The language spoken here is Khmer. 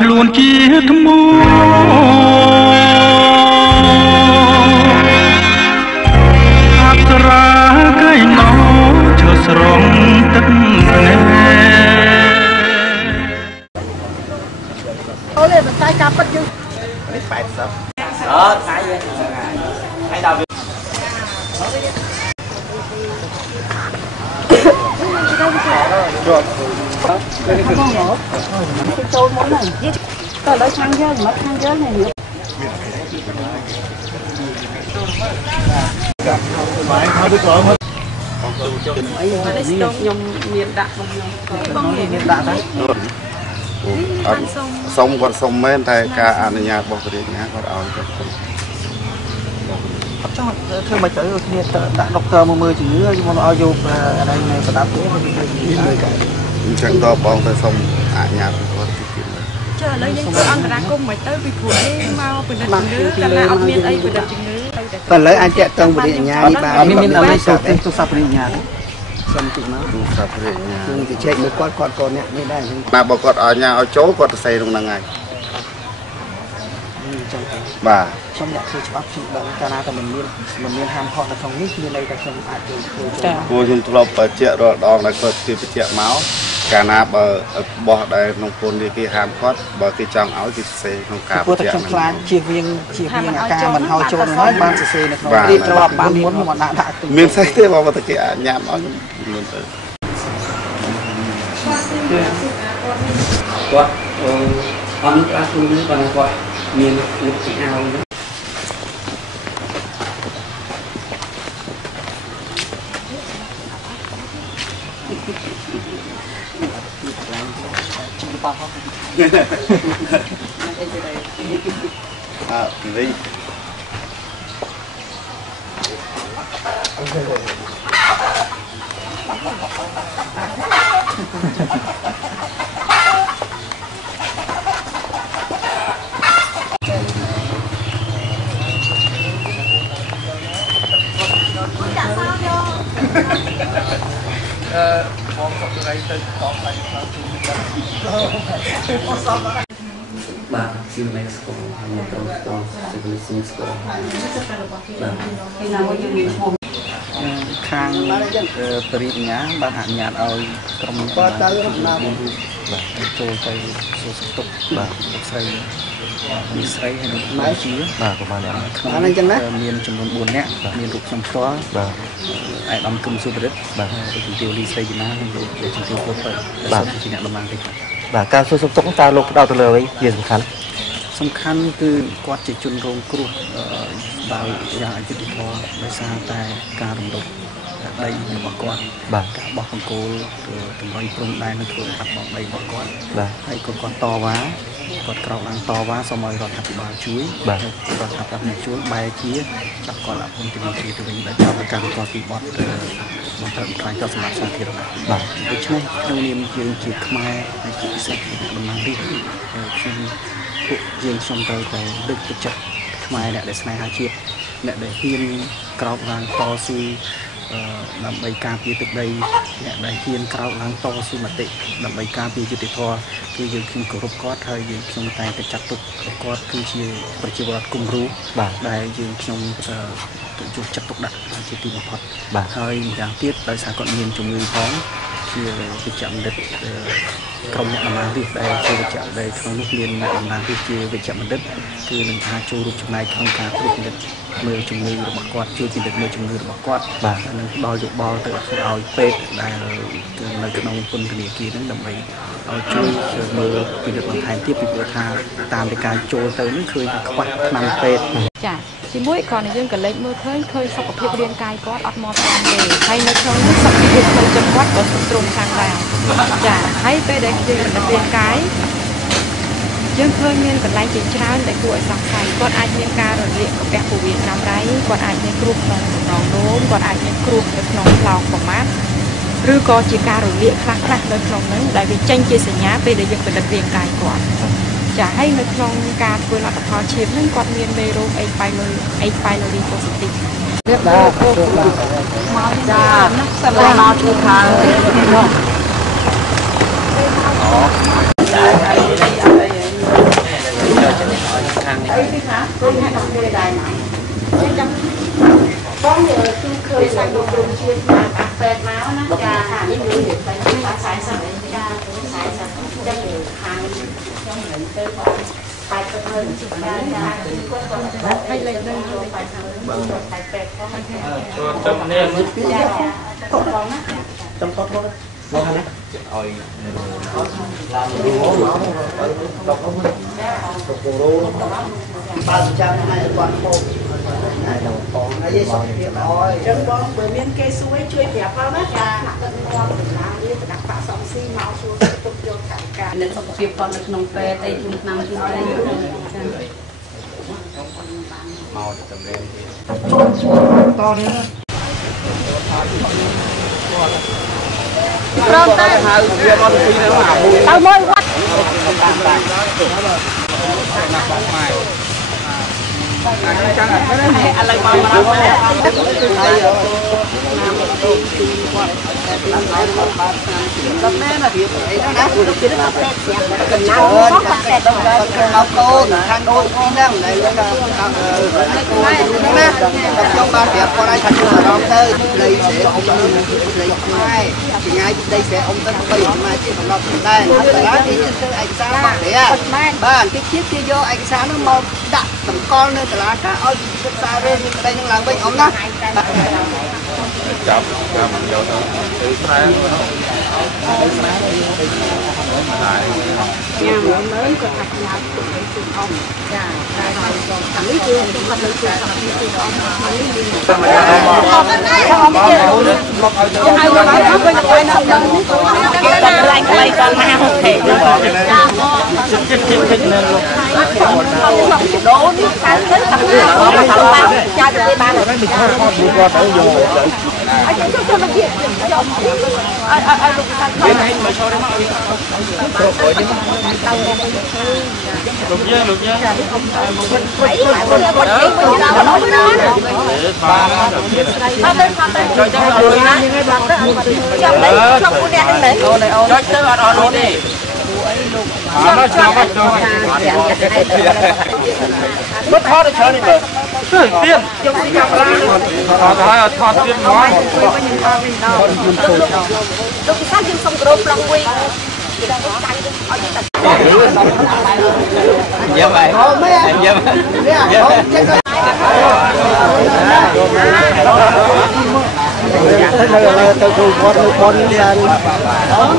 ខ្លួនជាថ្មអប្សរាកៃណោឈើស្រងទឹកភ្នែកអូលេបន្តែការប៉ັດយើងនេះ80ថ្ងៃវិញថ្ងៃដល់វាចូលមកហ្នឹងតើដល់ខាងយើងមកខាងយើងនេះបាយខោទៅក្រោមអីខ្ញុំមានដាក់របស់ខ្ញុំមានដាក់ដែរសុំគាត់សុំមែនតែការអនុញ្ញាតរបស់ព្រះញ្ញាគាត់ឲ្យគាត់អត់ចង់ធ្វើមិនទៅគ្នាដាក់ដុកទ័រមកមើលជំងឺមកឲ្យយកអីនៅប្រដាប់ទេអញ្ចឹងតបងទៅសុំអនុញ្ញាតគាត់ទីទៀតចុះឥឡូវយើងធ្វើអន្តរាគមន៍មិនទៅពីព្រោះនេះមកពិនិត្យជំងឺកាលណាអត់មានអីពិនិត្យជំងឺតែឥឡូវអាចតាក់ទងព្រះញ្ញានេះបានអត់មានអីទូរស័ព្ទព្រះញ្ញាទេសុំតិចមកទូរស័ព្ទព្រះញ្ញាគឺទៅជែកមើលគាត់ក៏អ្នកនេះដែរណាបើគាត់អនុញ្ញាតឲ្យចូលគាត់ទៅសេក្នុងហ្នឹងហើយបាទខ្ញុំអ្នកធ្វើច្បាប់ខ្ញុំដឹងកាលណាតែមិនមានហាមឃាត់នៅក្នុងនេះមានន័យថាខ្ញុំអាចចូលព្រោះខ្ញុំធ្លាប់បញ្ជាក់រាល់ដងដែលគាត់គេបញ្ជាក់មកកាលណាបើបោះដែលក្នុងពន្ធនេះគេហាមឃាត់បើគេចង់ឲ្យគេសរសេរក្នុងការបញ្ជាក់ខ្ញុំខ្លាចជៀសវាងអាការមិនឲ្យចូលនោះហើយបានសរសេរនៅក្នុងនេះត្រឡប់បានមុនមកដាក់មានស្អីទេបើតែគេអាចញ៉ាំឲ្យមិនទៅគាត់អត់ប្រាក់ខ្លួននេះគាត់គាត់មានឧបសគ្គឲ្យវិញបងសុខថ្ងៃទៅតបlạiខ្លះជួយបាទស៊ីមេស្កូខ្ញុំត្រូវស្គាល់ស៊ីមេស្កូបាទពីណាមកយើងមានឈ្មោះខាងបរិញ្ញាបានអនុញ្ញាតឲ្យក្រុមបាទទៅណាមកបាទចូលទៅសួរសុខទុក្ខបាទលោកស្រីមីស្រីហើយនឹងម៉ែជាបាទប្រហែលអ្នកខាងអញ្ចឹងណាមានចំនួន4នាក់មានរូបខ្ញុំផ្ទាល់បាទអាយដាមគឹមសុភរិទ្ធបាទជំទាវលីស្រីជាណានិងលោកជំទាវពុទ្ធបាទជាអ្នកតំណាងទេបាទការសួរសុខទុក្ខតើលោកផ្ដោតទៅលើអ្វីជាសំខាន់គឺគាត់ជាជនរងគ្រោះដោយយ៉ាងអយុត្តិធម៌ដោយសារតែការរំលោភដីរបស់គាត់បាទការបោះបង្គោលតម្រុយព្រំដែននៅធ្វើបាត់បង់ដីរបស់គាត់បាទហើយគាត់តវ៉ាគាត់ក្រោកឡើងតវ៉ាសូមឲ្យរដ្ឋាភិបាលជួយបាទរដ្ឋាភិបាលជួយបែរជាចាប់គាត់ដាក់ពន្ធនាគារទៅវិញដោយចាប់ការបន្តពីបទបន្តខ្លាញ់ដល់សម្រាប់សាធារណៈបាទដូច្នេះក្នុងនាមយើងជាខ្មែរហើយជាពិសេសតំណាងរាស្ត្រខ្ញុំត្រូវតែលើកទឹកចិត្តខ្មែរអ្នកដែលស្នេហាជាតិអ្នកដែលហ៊ានក្រោកឡើងតស៊ូដើម្បីការពារទឹកដីអ្នកដែលហ៊ានក្រោកឡើងតស៊ូមតិដើម្បីការពារយុត្តិធម៌គឺយើងខ្ញុំគោរពគាត់ហើយយើងខ្ញុំតែងតែចាត់ទុកគាត់គឺជាប្រជាពលរដ្ឋគំរូដែលយើងខ្ញុំយកចាត់ទុកដាក់ជាទីបំផុតហើយម្យ៉ាងទៀតដោយសារគាត់មានជំងឺផងជាវិជ្ជបណ្ឌិតក្រុមអ្នកតំណាងរាស្ត្រដែលជាវិជ្ជដែលក្នុងនោះមានអ្នកតំណាងរាស្ត្រជាវិជ្ជបណ្ឌិតគឺនឹងអាចចូលរួមចំណែកក្នុងការត្រួតពិនិត្យមើលជំងឺរបស់គាត់ជួយពិនិត្យមើលជំងឺរបស់គាត់និងផ្ដល់យោបល់ទៅឲ្យពេទ្យដែលនៅក្នុងពន្ធនាគារហ្នឹងដើម្បីឲ្យជួយមើលពិនិត្យបន្ថែមទៀតពីព្រោះថាតាមតែការចូលទៅហ្នឹងឃើញខ្វះថ្នាំពេទ្យចាទីមួយគ្រាន់តែយើងក៏លេចមើលឃើញសុខភាពរាងកាយគាត់អត់មកតាមទេហើយនៅក្នុងនោះសុខភាពផ្លូវចិត្តគាត់ក៏ទ្រង់ខាងដែរចាហើយពេលដែលយើងពិនិត្យរាងកាយយើងឃើញមានកន្លែងជាច្រើនដែលគួរឲ្យសង្ស័យគាត់អាចមានការរលាកកពះពោះវៀនរ៉ាំរ៉ៃគាត់អាចមានគ្រោះក្នុងចំណងនោមគាត់អាចមានគ្រោះនៅក្នុងខ្លោងប្រមាថឬក៏ជាការរលាកខ្លះនៅក្នុងហ្នឹងដែលវាចេញជាសញ្ញាពេលដែលយើងពិនិត្យរាងកាយគាត់ចាហើយនៅក្នុងការធ្វើលទ្ធផលឈាមហ្នឹងគាត់មានមេរោគ H. pylori positive បាទមកចាសម្រាប់មកជួយខាងអូ ខាងនេះ បងគឺឃើញសាច់លោកគ្រូជាតិមកអាពេតមកណាចានេះលុយទៅ40ចា40ចឹងខាងខ្ញុំមិនទៅបងបាយទៅហើយចាគាត់ឲ្យលេខនឹងចូលបាយទៅបងបាយពេតផងចូលទៅនេះចាបងណាចំគាត់មកមកណាឲ្យឡើងរូបើចាំថ្ងៃគាត់ហូបថ្ងៃដល់ផងហើយសុខភាពអើយចឹងបងបើមានគេសួយជួយប្រាប់ផងណាចាដាក់ទឹកមាត់ដំណើរនេះដាក់បាក់សំស៊ីមកសួរទុកយកកម្មការនៅសុខភាពផងនៅក្នុងពេទ្យអីជុំឆ្នាំជុំអីចាមកទៅតម្រៀងទៀតតនេះ ព្រមតែហៅវាមកពីទៅមកទៅមួយវត្ត chẳng hạn cái đấy anh lại vào mà làm là thì nó đã được cái đó cần nhau học cô thằng đôi con đang này là trong ba tiệc qua đây thành là đón chơi đây sẽ ông lấy mai thì ngay đây sẽ ông tân bây mà chỉ còn đọc đây lá thì anh sao bạn đấy à ba cái chiếc kia vô anh sao nó màu đặt tầm con nữa là cá ơi xa lên đây nhưng làm bên ông đó chậm mình vô tới từ sáng nhà muốn lớn của thạch nhà của mấy chị ông dạ rồi còn thằng lý chưa chúng ta lấy chưa thằng lý chưa ông thằng lý chưa lại còn mà không thể được đố nước sáng chết thằng lý cha được ba rồi lục nhá mất thoát được chơi này mà tiền thoát tiền nói lúc sáng trên sông Crom Long Quy dạ vậy em dạ thế là từ từ con ra đó